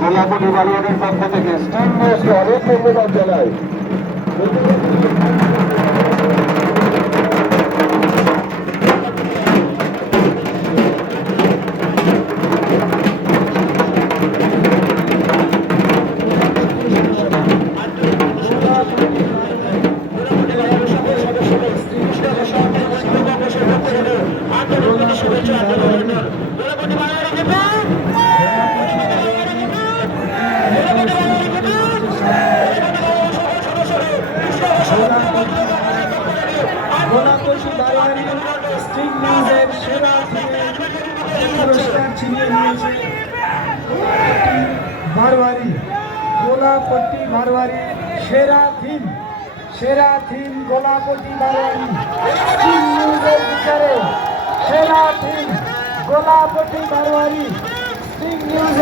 গোলাপটি বাড়িয়াদের পক্ষ থেকে স্টিমনেসকে অনেক ধন্যবাদ জানাই। मारवाड़ी गोलापट्टी मारवाड़ी सेरा थीम गोलापट्टी मारवाड़ी सेरा थीम गोलापट्टी मारवाड़ी स्टिंग न्यूज़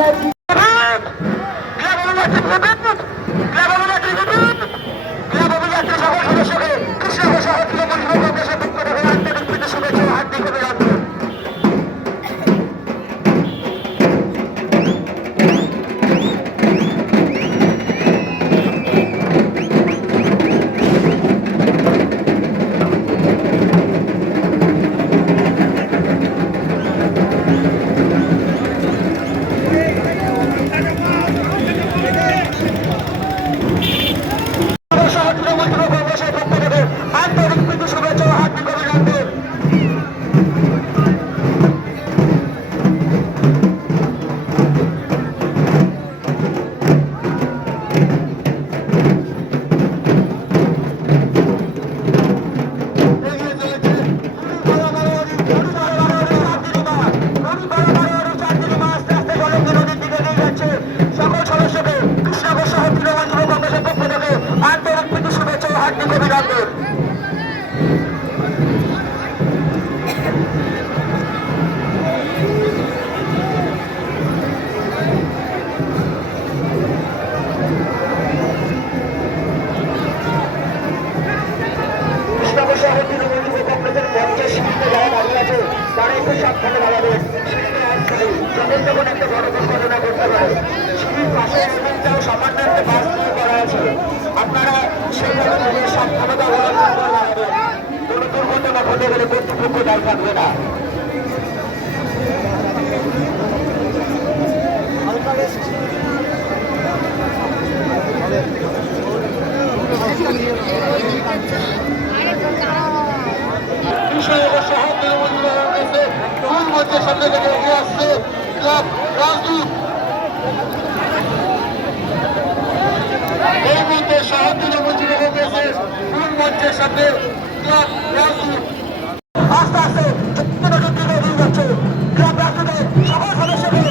আপনারা সেইভাবে সাবধানতা অবলম্বন করে দাঁড়াবেন। কোনো দুর্ঘটনা ঘটে গেলে কর্তৃপক্ষ দায় থাকবে না। সামনে থেকে এগিয়ে আসছে রাজদূত এই মুহূর্তে সাহায্য মঞ্চের সাথে রাজদূত আস্তে আস্তে যাচ্ছে ক্লাব রাজদূতের সকল সদস্যকে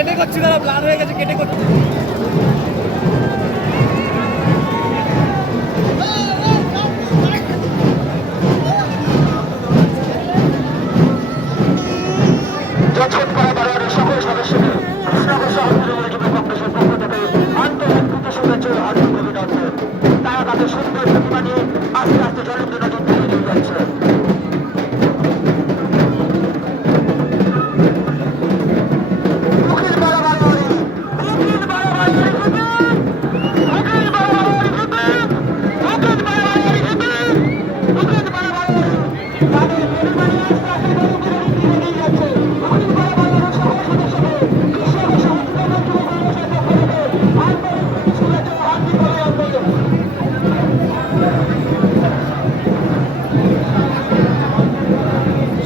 কেটে করছি, দাদা ব্লার হয়ে গেছে, কেটে করছি। যশোরপাড়া বারোয়ারির সকল সদস্যদের কৃষ্ণনগর শহর তৃণমূল যুব কংগ্রেসের পক্ষ থেকে আন্তরিক শুভেচ্ছা ও হার্দিক অভিনন্দন। তারা তাদের সুন্দর প্রতিমা নিয়ে আস্তে আস্তে জলন্দ নদীর দিকে এগিয়ে যাচ্ছে।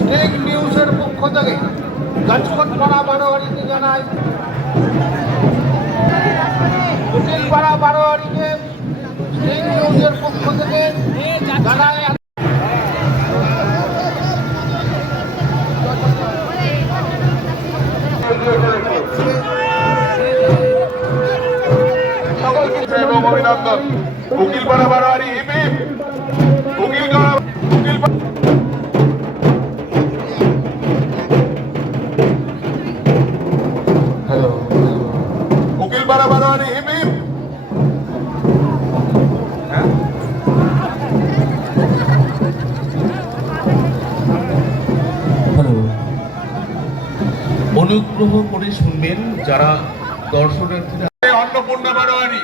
স্টেক নিউজের পক্ষ থেকে গাছকটপাড়া বারোয়ারিকে জানাই, উকিলপাড়া বারোয়ারিকে স্টেক নিউজের পক্ষ থেকে জানাই এবং অভিনন্দন। উকিলপাড়া বারোয়ারি হিপিপ, উকিলপাড়া বারোয়ারি হিপিপ। অনুগ্রহ করে শুনবেন যারা দর্শনার্থীরা। অন্নপূর্ণা বারোয়ারি,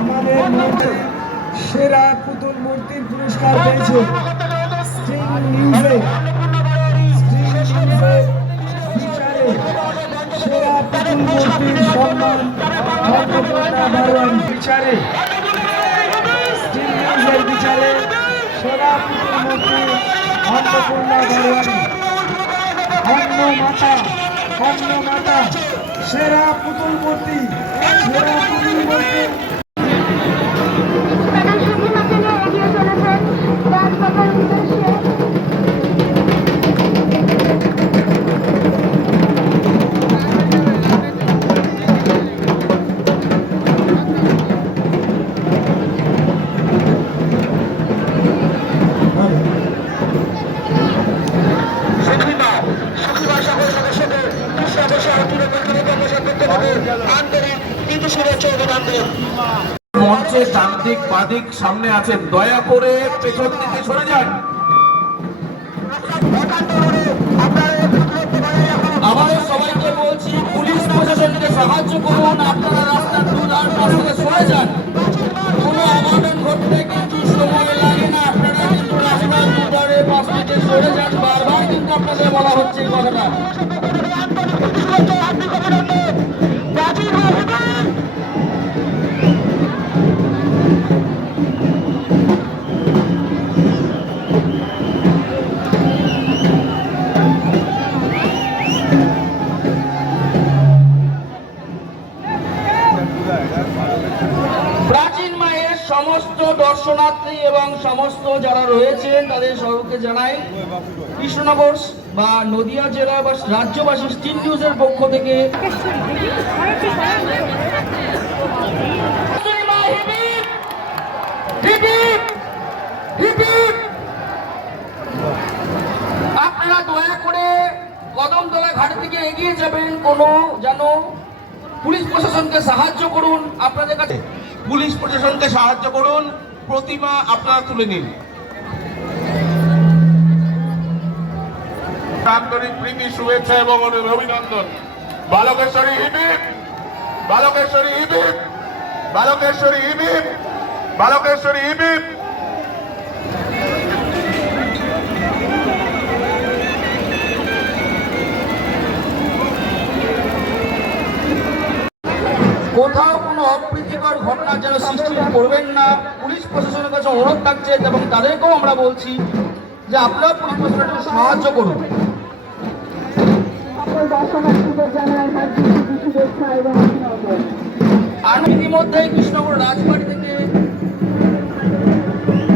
আমাদের মধ্যে সেরা পুতুল মূর্তির পুরস্কার পেয়েছে স্টিং নিউজে বিচারে সেরা পুতুল মূর্তির সম্মান অন্নপূর্ণা বারোয়ারি। বিচারে স্টিং নিউজের বিচারে সেরা পুতুল মূর্তি অন্নপূর্ণা বারোয়ারি। অন্ন মাতা সেরা পুতুল মূর্তি, সেরা পুতুল মূর্তি। তাদের সুখী মাকে নিয়ে এগিয়ে চলেছেন রাজপথের উদ্দেশ্যে। সুখীমা সকল সদস্যদের কৃষ্ণনগর শহর তৃণমূল যুব কংগ্রেসের পক্ষ থেকে আন্তরিক প্রীতি শুভেচ্ছা ও অভিনন্দন। মঞ্চের ডান দিক বাদিক সামনে আছেন, দয়া করে পেছন দিকে সরে যান। আবারও সবাইকে বলছি, পুলিশ প্রশাসনকে সাহায্য করুন, আপনারা রাস্তার দুধার পাশ থেকে সরে যান। কোনো অঘটন ঘটলে কিন্তু সময় লাগে না, আপনারা কিন্তু রাস্তার দুধারে পাশ থেকে সরে যান। বারবার কিন্তু আপনাদের বলা হচ্ছে এই কথাটা। প্রাচীন মায়ের সমস্ত দর্শনার্থী এবং সমস্ত যারা রয়েছেন তাদের সবাইকে জানাই কৃষ্ণনগর বা নদিয়া জেলা বা রাজ্যবাসী স্টিং নিউজের পক্ষ থেকে আপনারা দয়া করে কদমতলা ঘাটের দিকে এগিয়ে যাবেন। কোনো যেন পুলিশ প্রশাসনকে সাহায্য করুন, আপনাদের কাছে পুলিশ প্রশাসনকে সাহায্য করুন, প্রতিমা আপনারা তুলে নিন। আন্তরিক প্রীতি শুভেচ্ছা এবং অভিনন্দন। বালকেশ্বরী হিপিপ, বালকেশ্বরী হিপিপ, বালকেশ্বরী হিপিপ, বালকেশ্বরী হিপিপ। কোথাও কোনো অপ্রীতিকর ঘটনা যেন সৃষ্টি করবেন না, পুলিশ প্রশাসনের কাছে অনুরোধ থাকছে এবং তাদেরকেও আমরা বলছি যে আপনারা পুলিশ প্রশাসনকে সাহায্য করুন। সকল দর্শনার্থীদের জানাই হার্দিক শুভেচ্ছা এবং অভিনন্দন। আর ইতিমধ্যে কৃষ্ণনগর রাজবাড়ি থেকে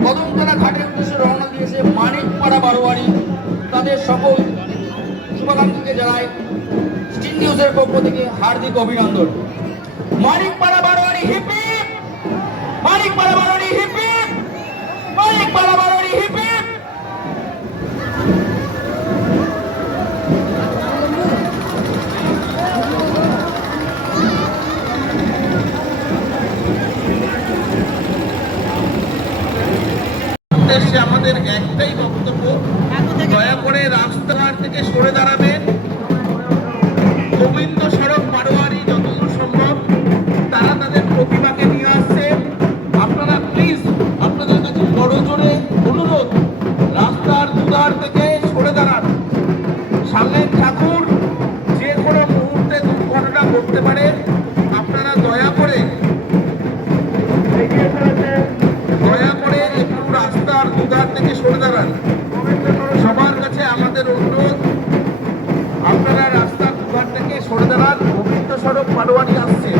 কদমতলা ঘাটের উদ্দেশ্যে রওনা দিয়েছে মানিকপাড়া বারোয়ারি। তাদের সকল শুভাকাঙ্ক্ষীকে জানাই স্টিং নিউজের পক্ষ থেকে হার্দিক অভিনন্দন। মানিকপাড়া বারোয়ারি হিপ হিপ, মানিকপাড়া বারোয়ারি হিপ হিপ, মানিকপাড়া বারোয়ারি হিপ হিপ। উদ্দেশ্যে আমাদের একটাই বক্তব্য, দয়া করে রাস্তাঘাট থেকে সরে দাঁড়াবেন। গোবিন্দ সড়ক বারোয়ারি যতদূর সম্ভব তারা তাদের প্রতিমাকে নিয়ে আসছে। আপনারা প্লিজ, আপনাদের কাছে বড় জোরে অনুরোধ, রাস্তার দুধার থেকে সরে দাঁড়ান। সামনে ঠাকুর, যে কোনো মুহূর্তে দুর্ঘটনা ঘটতে পারে। আপনারা দয়া করে একটু রাস্তার দুধার থেকে সরে দাঁড়ান। সবার কাছে আমাদের অনুরোধ, আপনারা রাস্তার দুধার থেকে সরে দাঁড়ান। গোবিন্দ সড়ক বারোয়ারি আসছে।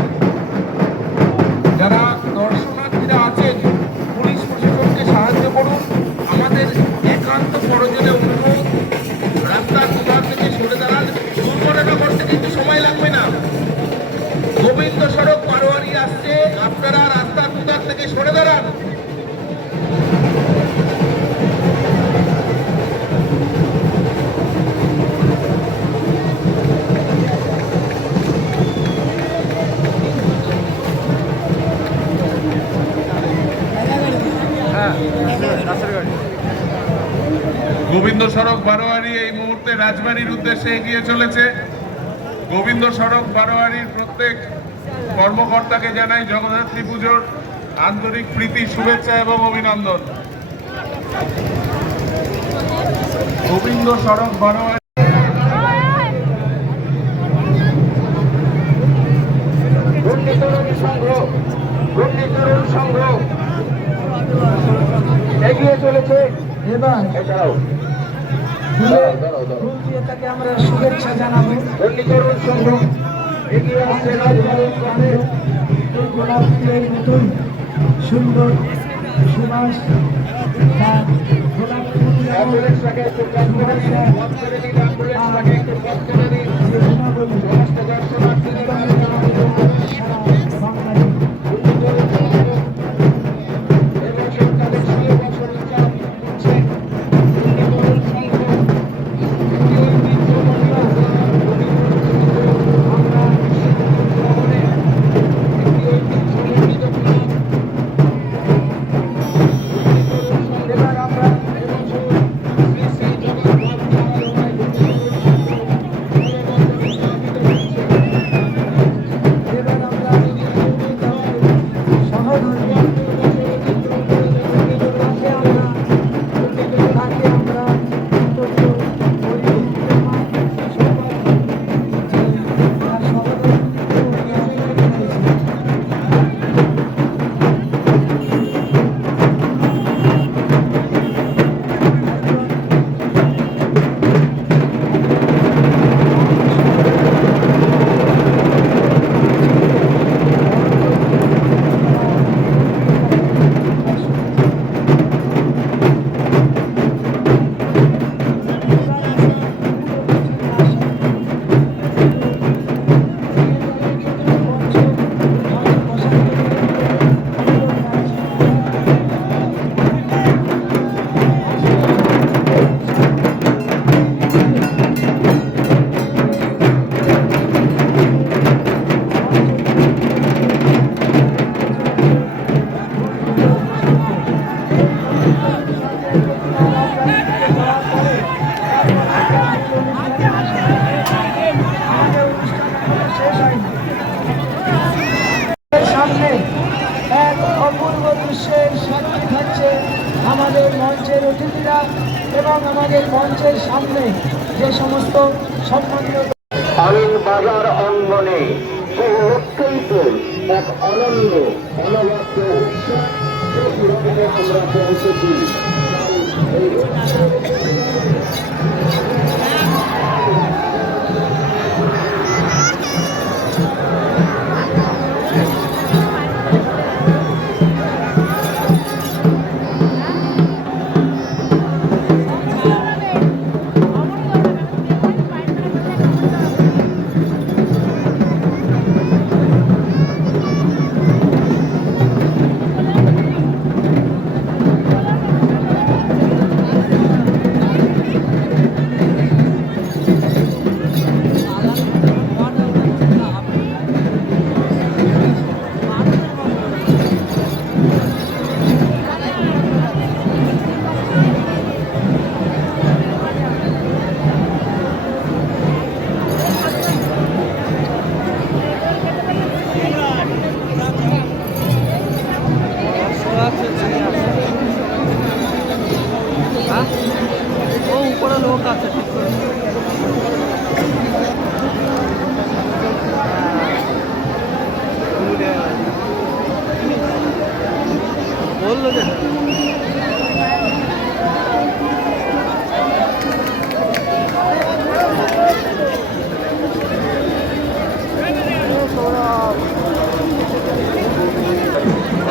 যারা দর্শনার্থীরা আছেন পুলিশ প্রশাসনকে সাহায্য করুন। আমাদের একান্ত প্রয়োজনে অনুরোধ, রাস্তার দুধার থেকে সরে দাঁড়ান। দুর্ঘটনা করতে কিন্তু সময় লাগবে না। গোবিন্দ সড়ক বারোয়ারি আসছে, আপনারা রাস্তার দুধার থেকে সরে দাঁড়ান। গোবিন্দ সড়ক বারোয়ারি এই মুহূর্তে রাজবাড়ির উদ্দেশ্যে এগিয়ে চলেছে। গোবিন্দ সড়ক বারোয়ারির প্রত্যেক কর্মকর্তাকে জানাই জগদ্ধাত্রী পুজোর আন্তরিক প্রীতি, শুভেচ্ছা এবং অভিনন্দন। গোবিন্দ সড়ক বারোয়ারি সংঘ এগিয়ে চলেছে। এবার এছাড়াও ফুল দিয়ে তাকে আমরা শুভেচ্ছা জানাবো। পল্লীকরণ সংঘ এগিয়ে আসছে রাজবাড়ির গ্রামে। এই গোলাপ ফুলের মতন সুন্দর সুবাস বা গোলাপ ফুল অ্যাম্বুলেন্সটাকে একটু কাজ করে দিন, বন্ধ করে দিন, অ্যাম্বুলেন্সটাকে একটু বন্ধ করে দিন। যে গুণাবলী সমস্ত দর্শনার্থীদের কাছে আমাদের অনুরোধ, বাঙালি এবং সরকারের 16 বছর উদযাপন করছে পল্লীকরণ সংঘ। এবার আমরা এবার আমরা সহধর্মী তাকে আমরা কৃতজ্ঞ করি। তার সামনে এক অপূর্ব দৃশ্যের সাক্ষী থাকছে আমাদের মঞ্চের অতিথিরা এবং আমাদের মঞ্চের সামনে যে সমস্ত সম্মানীয় আমিন বাজার অঙ্গনে লক্ষ্যই এক অনন্য অনবদ্য উৎসব আমরা পৌঁছেছি। ও উপরে লোক আছে ঠিক করে বললো যে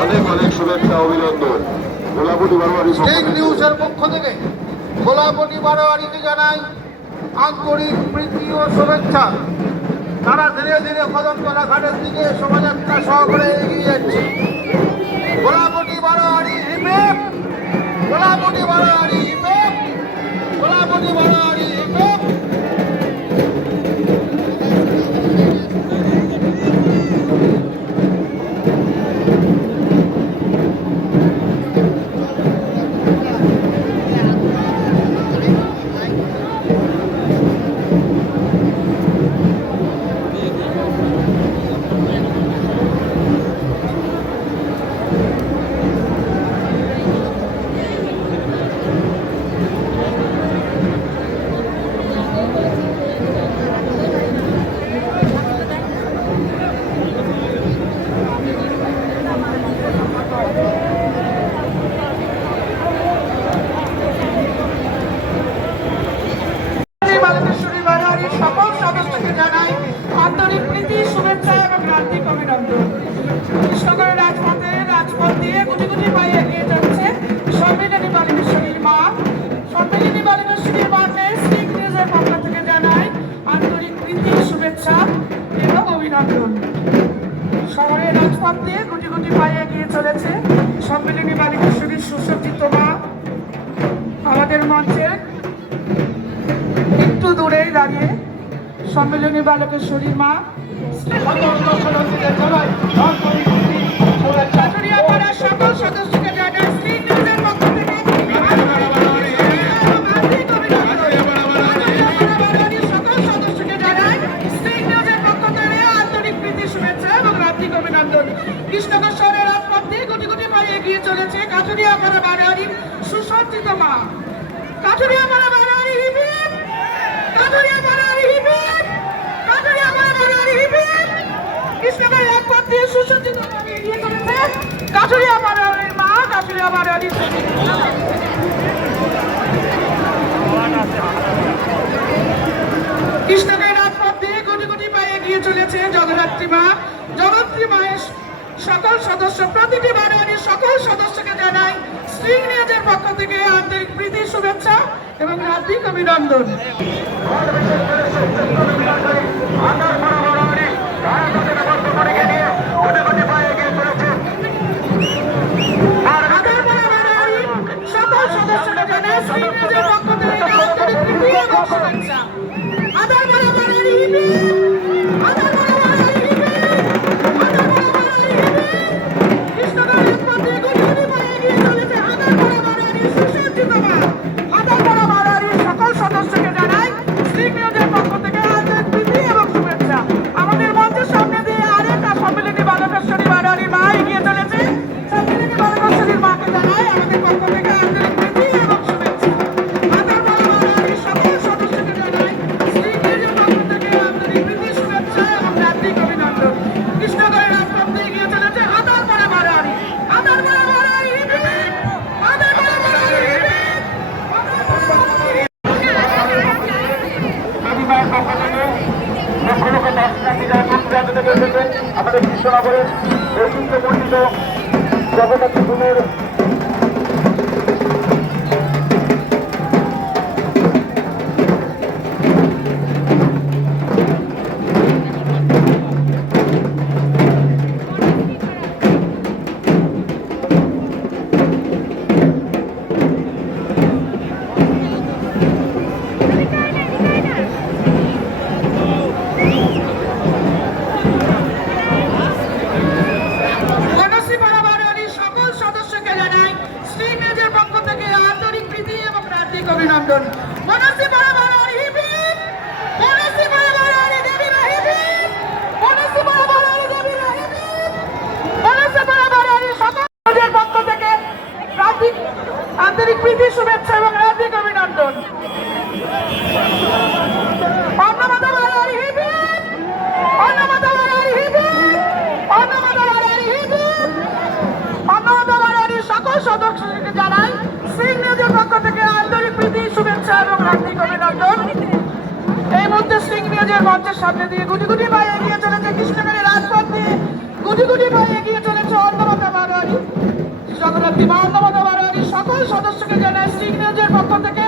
অনেক অনেক শুভেচ্ছা অভিনন্দন গোলাপটি বারোয়ারি স্টেট নিউজের পক্ষ থেকে গোলাপটি বারোয়ারিকে জানাই আন্তরিক প্রীতি ও শুভেচ্ছা। তারা ধীরে ধীরে কদমতলা ঘাটের দিকে শোভাযাত্রা সহকারে এগিয়ে যাচ্ছে। গোলাপটি বারোয়ারি হিপে, গোলাপটি বারোয়ারি হিপে, গোলাপটি বারোয়ারি হিপে। সকল সদস্যকে জানাই আন্তরিক প্রীতি শুভেচ্ছা এবং হার্দিক অভিনন্দন। কৃষ্ণগড়ের রাজপথ দিয়ে গুটি গুটি পায়ে এগিয়ে যাচ্ছে সম্মিলনী বালিকেশ্বরীর মা। সম্মিলনী বালিকেশ্বরীর মাকে স্টিক নিউজের পক্ষ থেকে জানাই আন্তরিক প্রীতি শুভেচ্ছা এবং অভিনন্দন। শহরের রাজপথ দিয়ে গুটি গুটি পায়ে এগিয়ে চলেছে সম্মিলনী বালিকেশ্বরীর সুসজ্জিত মা। আমাদের মঞ্চে একটু দূরেই দাঁড়িয়ে সম্মেলনী বালকেশ্বরীর মা চাটুরিয়া পাড়ার সকল সদস্যকে জানাই স্ক্রিন নিউজের পক্ষ থেকে সকল সদস্যকে জানাই স্ক্রিন নিউজের পক্ষ থেকে আন্তরিক প্রীতি শুভেচ্ছা এবং হার্দিক অভিনন্দন। কৃষ্ণগড় শহরের রাজপথ দিয়ে গুটি গুটি পায়ে এগিয়ে চলেছে কাঠুরিয়া পাড়া বারোয়ারির সুসজ্জিত মা। কাঠুরিয়া পাড়া বারোয়ারি হিপিপ, কাঠুরিয়া বারোয়ারি হিপিপ, কাঠুরিয়া পাড়া বারোয়ারি হিপিপ। কৃষ্ণগড় রাজপথ দিয়ে সুসজ্জিত ভাবে এগিয়ে চলেছে কাঠুরিয়া বারোয়ারির মা। কাঠুরিয়া বারোয়ারি কৃষ্ণগড় রাজপথ দিয়ে গুটি গুটি পায়ে এগিয়ে চলেছে জগদ্ধাত্রী মা। জগদ্ধাত্রী মায়ের সকল সদস্য প্রতিটি বারোয়ারির সকল সদস্যকে জানাই স্ট্রিং নিউজের পক্ষ থেকে আন্তরিক প্রীতি শুভেচ্ছা এবং হার্দিক অভিনন্দন। সকল সদস্যকে জানাই স্ট্রিং নিউজের পক্ষ থেকে আন্তরিক প্রীতি এবং শুভেচ্ছা। আদার বড় বারোয়ারি সকল সদস্যকে জানাই স্ট্রিং নিউজের পক্ষ থেকে আন্তরিক প্রীতি এবং শুভেচ্ছা। আমাদের মঞ্চের সামনে দিয়ে আরেকটা সম্মিলনী বালকেশ্বরী বারোয়ারি মা এগিয়ে চলেছে। সম্মিলনী বালকেশ্বরীর মাকে জানাই আমাদের পক্ষ থেকে আন্তরিক প্রীতি এবং শুভেচ্ছা। আদার বড় বারোয়ারির সকল সদস্যকে জানাই থেকে এসেছেন আমাদের কৃষ্ণনগরের ঐতিহ্যমণ্ডিত জগন্নাথ গুণের বনশ্রীপাড়া বারোয়ারির সকল সদস্যকে জানাই শ্রীমেজের পক্ষ থেকে আন্তরিক প্রীতি এবং হার্দিক অভিনন্দন। বনশ্রীপাড়া বারোয়ারি হিপিপ, বনশ্রীপাড়া বারোয়ারি দেবীরা হিপিপ, বনশ্রীপাড়া বারোয়ারি দেবীরা হিপিপ, বনশ্রীপাড়া বারোয়ারির সকল সদস্যের পক্ষ থেকে আন্তরিক প্রীতি, শুভেচ্ছা এবং হার্দিক অভিনন্দন। অন্নমাতা বারোয়ারি হিপিপ, অন্নমাতা বারোয়ারি হিপিপ, অন্নমাতা বারোয়ারি হিপিপ, অন্নমাতা বারোয়ারির সকল সদস্যকে জানাই শ্রীমেজের পক্ষ থেকে আন্তরিক প্রীতি, শুভেচ্ছা এবং হার্দিক অভিনন্দন। এই মুহূর্তে শ্রীমেজের মঞ্চের সামনে দিয়ে গুটি গুটি পায়ে এগিয়ে চলেছে, কৃষ্ণনগরের রাজপথ দিয়ে গুটি গুটি পায়ে এগিয়ে চলেছে অন্নমাতা বারোয়ারি। জগন্নাথী মা অন্নমাতা বারোয়ারির সকল সদস্যকে জানাই শ্রীমেজের পক্ষ থেকে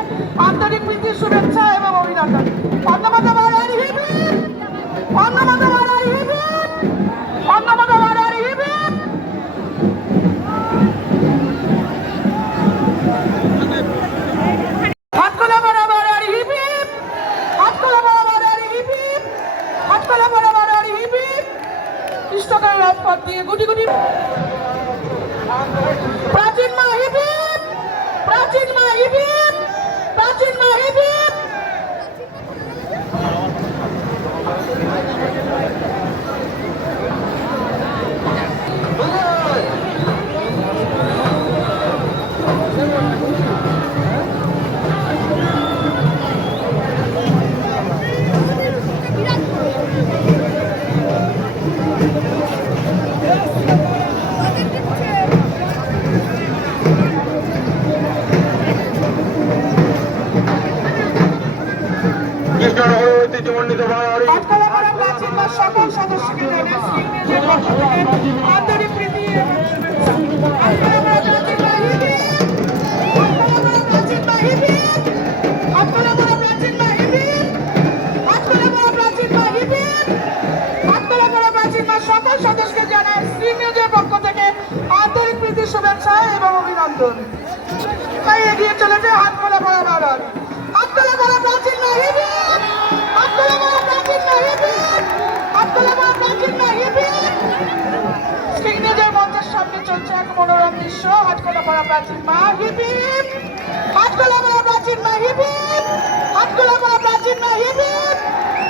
আন্তরিক প্রীতি, শুভেচ্ছা এবং অভিনন্দন। অন্নমাতা বারোয়ারি হিপিপ, অন্নমাতা বারোয়ারি হিপিপ, অন্নমাতা বারোয়ারি হিপিপ। হাতকলা পাড়া বারোয়ারি হিপিপ, হাতকলা পাড়া বারোয়ারি হিপিপ, হাতকলা পাড়া বারোয়ারি হিপিপ। কৃষ্ণনগরের রাজপথ দিয়ে গুটি গুটি প্রাচীন মা হিপিপ, প্রাচীন মা হিপিপ, প্রাচীন মা হিপিপ। কৃষ্ণনগরের ঐতিহ্যমণ্ডিত বারোয়ারি হাতকলা পাড়া প্রাচীন মা সকল সদস্যকে জানাই শ্রীমেজের পক্ষ থেকে আন্তরিক প্রীতি এবং শুভেচ্ছা। হাতকলা পাড়া প্রাচীন মা হিপিপ, হাতকলা পাড়া প্রাচীন মা হিপিপ, হাতকলা পাড়া প্রাচীন মা হিপিপ, হাতকলা পাড়া প্রাচীন মা হিপিপ, হাতকলা পাড়া প্রাচীন মা সকল সদস্যকে জানাই শ্রীমেজের পক্ষ থেকে আন্তরিক প্রীতি, শুভেচ্ছা এবং অভিনন্দন। তাই এগিয়ে চলেছে হাতকলা পাড়া বারোয়ারি। হাতকলা পাড়া প্রাচীন মা হিপিপ, হাতকলা পাড়া প্রাচীন মা হিপিপ, হাতকলা পাড়া প্রাচীন মা হিপিপ। শ্রীমেজের মঞ্চের সামনে চলছে এক মনোরম দৃশ্য। হাতকলা পাড়া প্রাচীন মা হিপিপ, হাতকলা পাড়া প্রাচীন মা হিপিপ, হাতকলা পাড়া প্রাচীন মা হিপিপ,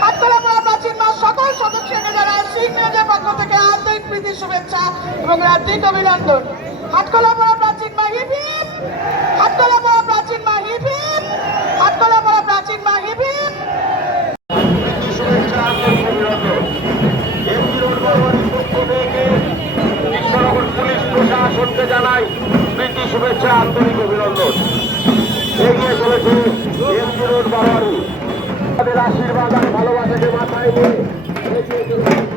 হাতকলা পাড়া প্রাচীন মা সকল সদস্যকে জানায় শ্রীমেজের পক্ষ থেকে আন্তরিক প্রীতি, শুভেচ্ছা এবং হার্দিক অভিনন্দন। হাতকলা পাড়া প্রাচীন মা হিপিপ, হাতকলা পাড়া প্রাচীন মা হিপিপ, হাতকলা পাড়া প্রাচীন মা হিপিপ। শুভেচ্ছা আন্তরিক অভিনন্দন। এমজি রোড বারোয়ারির পক্ষ থেকে কৃষ্ণনগর পুলিশ প্রশাসনকে জানাই প্রীতি, শুভেচ্ছা, আন্তরিক অভিনন্দন। এগিয়ে চলেছে এমজি রোড বারোয়ারি, তাদের আশীর্বাদ আর ভালোবাসাকে মাথায় নিয়ে এগিয়ে চলেছে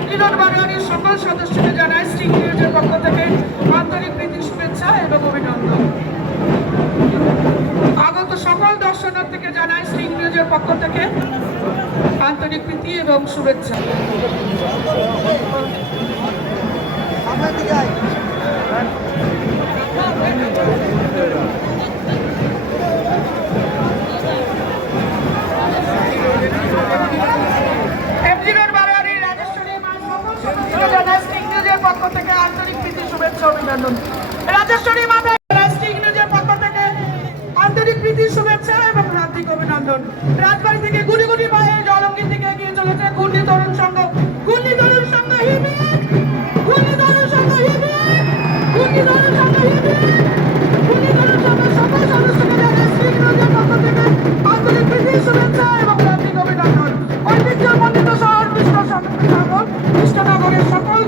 MG রোড বারোয়ারি। সকল সদস্যকে জানাই থেকে আন্তরিক প্রীতি শুভেচ্ছা এবং অভিনন্দন। আগত সকল দর্শনার্থীকে জানাই স্টিং নিউজের পক্ষ থেকে আন্তরিক প্রীতি এবং শুভেচ্ছা। পক্ষ থেকে আন্তরিক প্রীতি শুভেচ্ছা অভিনন্দন। রাজেশ্বরী মাতা স্টিং নিউজের পক্ষ থেকে আন্তরিক প্রীতি শুভেচ্ছা এবং হার্দিক অভিনন্দন। রাজবাড়ি থেকে গুটি গুটি পায়ে জলঙ্গির দিকে এগিয়ে চলেছে ঘূর্ণি তরুণ সংঘ। ঘূর্ণি তরুণ সংঘ হিবিক, ঘূর্ণি তরুণ সংঘ হিবিক, ঘূর্ণি তরুণ সংঘ হিবিক, ঘূর্ণি তরুণ সংঘ সকল সদস্যকে জানাই স্টিং নিউজের পক্ষ থেকে আন্তরিক প্রীতি শুভেচ্ছা এবং হার্দিক অভিনন্দন। ঐতিহ্যমণ্ডিত শহর কৃষ্ণনগরের সকল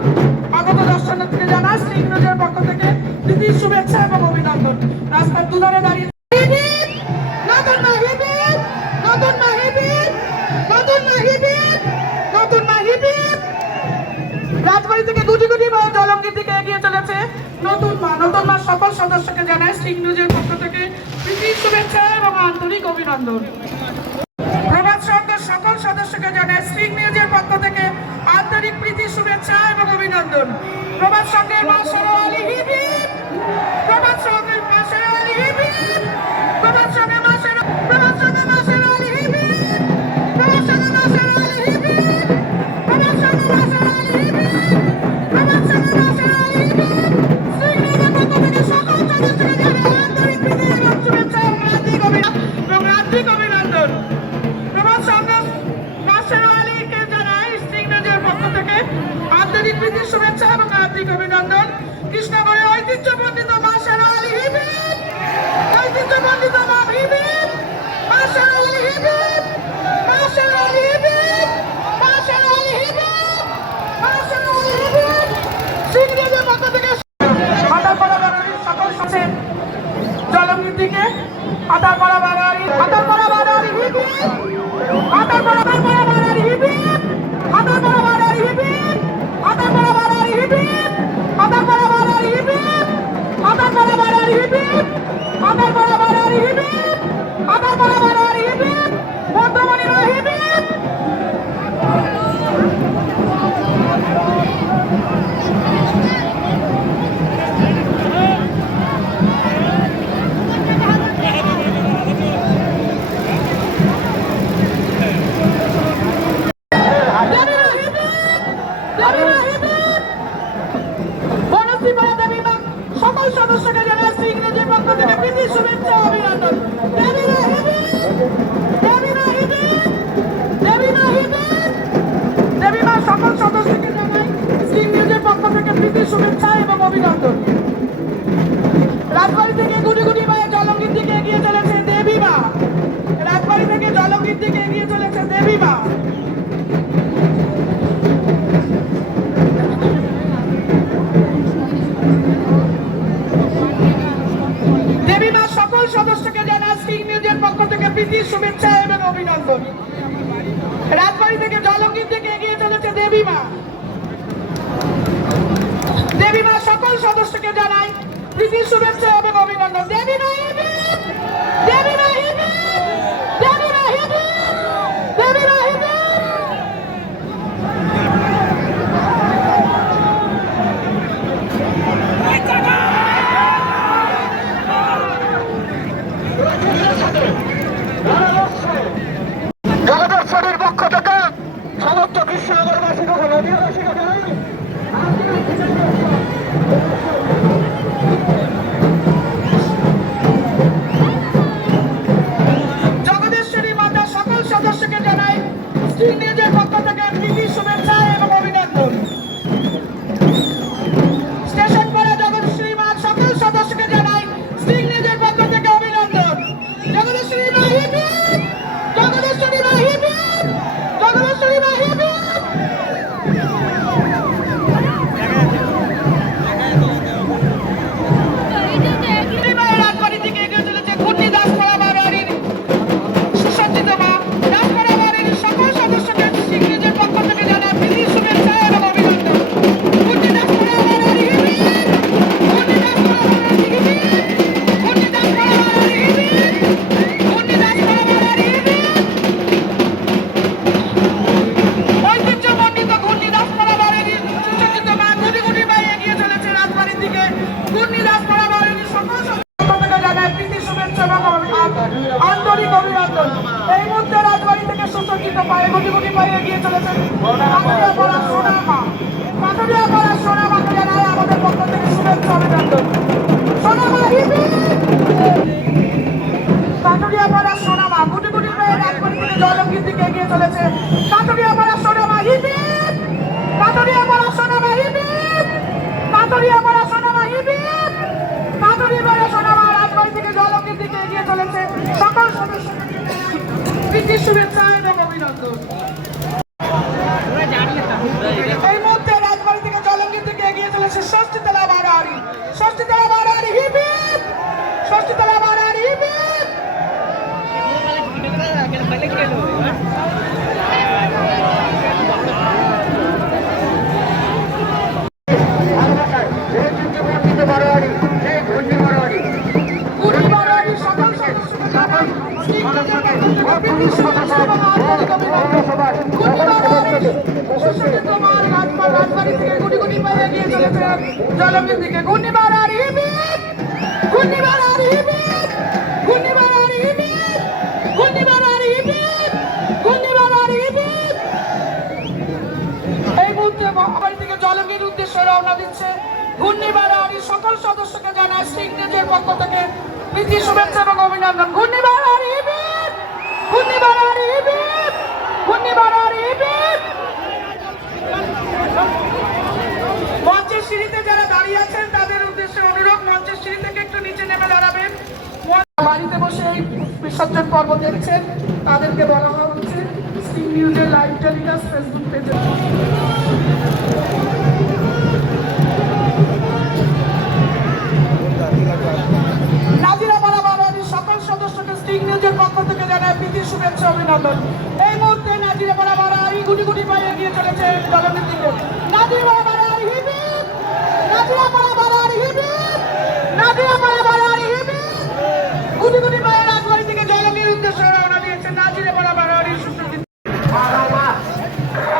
আগত দর্শনার্থীকে জানাই স্টিং নিউজের পক্ষ থেকে প্রীতি শুভেচ্ছা এবং অভিনন্দন। রাস্তার দুধারে দাঁড়িয়ে নতুন মাহিবিব, নতুন মাহিবিব, নতুন মাহিবিব, নতুন মাহিবিব। রাজবাড়ি থেকে গুটি গুটি বা জলঙ্গির দিকে এগিয়ে চলেছে নতুন মা। নতুন মা সকল সদস্যকে জানাই স্টিং নিউজের পক্ষ থেকে প্রীতি শুভেচ্ছা এবং আন্তরিক অভিনন্দন। প্রভাত সংঘের সকল সদস্যকে জানাই স্টিং নিউজের পক্ষ থেকে আন্তরিক প্রীতি শুভেচ্ছা এবং অভিনন্দন। প্রভাত সংঘের মা শেরওয়ালি হিবিব, প্রভাত সংঘের মা শেরওয়ালি হিবিব, প্রভাত সংঘের মা প্রভাত সংঘের মা শেরওয়ালি হিবিব, প্রভাত সংঘের মা শেরওয়ালি হিবিব, প্রভাত সংঘের মা শেরওয়ালি হিবিব, প্রভাত সংঘের মা শেরওয়ালি হিবিব। স্টিং নিউজের পক্ষ থেকে সকল সদস্যকে জানাই আন্তরিক প্রীতি এবং শুভেচ্ছা এবং হার্দিক অভিনন্দন। প্রভাত সংঘের মা শেরওয়ালিকে জানাই স্টিং নিউজের পক্ষ থেকে আন্তরিক প্রীতি শুভেচ্ছা এবং হার্দিক অভিনন্দন। কৃষ্ণনগরের ঐতিহ্যমণ্ডিত মা শেরওয়ালি হিবিব, ঐতিহ্যমণ্ডিত মা হিবিব, মা শেরওয়ালি হিবিব, মা শেরওয়ালি হিবিব, মা শেরওয়ালি হিবিব, মা শেরওয়ালি হিবিব। স্টিং নিউজের পক্ষ থেকে আতারপাড়া বাড়ির সকল সাথে জলঙ্গির দিকে আতারপাড়া বাড়ি, আতারপাড়া বাড়ি হিবিব, আতারপাড়া বাড়ি হিবিব, আতারপাড়া বাড়ি হিবিব, আতারপাড়া বাড়ি হিবিব, আতারপাড়া বাড়ি হিবিব, আতারপাড়া বাড়ি হিবিব, আতারপাড়া বাড়ি হিবিব, আতারপাড়া বাড়ি হিবিব, বর্ধমানের হিবিব। সকল সদস্যকে জানাই স্টিং নিউজের পক্ষ থেকে প্রীতি শুভেচ্ছা অভিনন্দন। দেবীমা সকল সদস্যকে জানাই স্টিং নিউজের পক্ষ থেকে প্রীতি শুভেচ্ছা এবং অভিনন্দন। রাজবাড়ি থেকে গুটি গুটি পায়ে জলঙ্গির দিকে এগিয়ে চলেছে দেবীমা। রাজবাড়ি থেকে জলঙ্গির দিকে এগিয়ে চলেছে দেবীমা। দেবীমা সকল সদস্যকে জানাই স্টিং নিউজের পক্ষ থেকে প্রীতি শুভেচ্ছা এবং অভিনন্দন। রাজবাড়ি থেকে জলঙ্গির দিকে এগিয়ে চলেছে দেবীমা। দেবীমা সকল সদস্যকে জানাই প্রীতি শুভেচ্ছা এবং অভিনন্দন। দেবীমা হিবিব, দেবীমা হিবিব, দেবীমা হিবিব, দেবীমা হিবিব। জগদীশ্বরীর পক্ষ থেকে সমস্ত কৃষ্ণনগরবাসী তখন অধিবাসীকে জানাই জগদীশ্বরী মাতা সকল সদস্যকে জানাই স্টিং নিউজের পক্ষ থেকে প্রীতি শুভেচ্ছা এবং অভিনন্দন। স্টেশন পাড়া জগদীশ্বরী মা সকল সদস্যকে জানাই স্টিং নিউজের পক্ষ থেকে অভিনন্দন। জগদীশ্বরী মা হিবিব, জগদীশ্বরী মা হিবিব, জগদীশ্বরী মা হিবিব। রাজবাড়ি থেকে এগিয়ে চলেছে ঘূর্ণি দাসপাড়া বাড়ির সুসজ্জিত মা। দাসপাড়া বাড়ির সকল সদস্যকে স্টিং নিউজের পক্ষ থেকে জানাই প্রীতি সুসজ্জিত পায়ে গুটি গুটি পায়ে এগিয়ে চলেছেন পাথরিয়া পাড়া সোনা মা। পাথরিয়া পাড়া সোনা মাকে জানাই আমাদের পক্ষ থেকে শুভেচ্ছা অভিনন্দন। সোনা মা হিপি, পাথরিয়া পাড়া সোনা মা গুটি গুটি পায়ে রাজবাড়ি থেকে জয়লঙ্গির দিকে এগিয়ে চলেছে। পাথরিয়া পাড়া সোনা মা হিপি, পাথরিয়া পাড়া সোনা মা হিপি, পাথরিয়া পাড়া সোনা মা হিপি, পাথরিয়া পাড়া সোনা মা রাজবাড়ি থেকে জয়লঙ্গির দিকে এগিয়ে চলেছে। সকল সদস্য প্রীতি শুভেচ্ছা এবং অভিনন্দন। এই মুহূর্তে রাজবাড়ি থেকে জয়লঙ্গির দিকে এগিয়ে চলেছে ষষ্ঠীতলা বারোয়ারি। ষষ্ঠীতলা বারোয়ারি হিপ হিপ, ষষ্ঠীতলা বারোয়ারি হিপ হিপ। গুটি বারোয়ারি সকল সদস্যকে জানাই প্রীতি শুভেচ্ছা এবং আন্তরিক অভিনন্দন। গুটি বারোয়ারি সুসজ্জিত মার রাজবাড়ি থেকে গুটি গুটি পায়ে এগিয়ে চলেছে জয়লঙ্গির দিকে। গুটি বারোয়ারি হিপ হিপ, গুটি বারোয়ারি হিপ হিপ, গুটি বারোয়ারি হিপ হিপ, গুটি বারোয়ারি হিপ হিপ, গুটি বারোয়ারি হিপ হিপ। এই মুহূর্তে মহাবাড়ি থেকে জয়লঙ্গির উদ্দেশ্যে রওনা দিচ্ছে ঘূর্ণি বারোয়ারি। সকল সদস্যকে জানায় সিগনেচের পক্ষ থেকে প্রীতি শুভেচ্ছা এবং অভিনন্দন। ঘূর্ণি বারোয়ারি হিপ হিপ, ঘূর্ণি বারোয়ারি হিপ হিপ, ঘূর্ণি বারোয়ারি হিপ হিপ। মঞ্চের সিঁড়িতে যারা দাঁড়িয়ে আছেন তাদের উদ্দেশ্যে অনুরোধ, মঞ্চের সিঁড়ি থেকে একটু নিচে নেমে দাঁড়াবেন। বাড়িতে বসে এই বিসর্জন পর্ব দেখছেন তাদেরকে বলা হচ্ছে স্টিং নিউজের লাইভ টেলিকাস্ট ফেসবুক পেজে। নাজিরাপাড়া বারোয়ারির সকল সদস্যকে স্টিং নিউজের পক্ষ থেকে জানায় প্রীতি শুভেচ্ছা অভিনন্দন। এই মুহূর্তে নাজিরাপাড়া বারোয়ারি গুটি গুটি পায়ে এগিয়ে চলেছে জয়লঙ্গির দিকে। নাজিরাপাড়া বারোয়ারি হিপ হিপ, নাজিরাপাড়া বারোয়ারি হিপ হিপ, নাজিরাপাড়া বারোয়ারি হিপ হিপ। গুটি গুটি পায়ে রাজবাড়ি থেকে জয়লঙ্গির উদ্দেশ্যে রওনা দিয়েছে নাজিরাপাড়া বারোয়ারির সুসজ্জিত।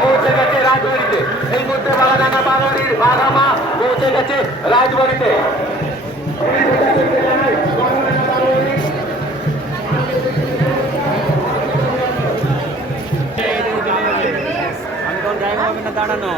পৌঁছে গেছে রাজবাড়িতে। এই মুহূর্তে বাগাডাঙ্গা বারোয়ারির বাঘামা পৌঁছে গেছে রাজবাড়িতে। আমি তখন জায়গা হবে না দাঁড়ানো।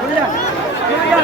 ঘুরে যান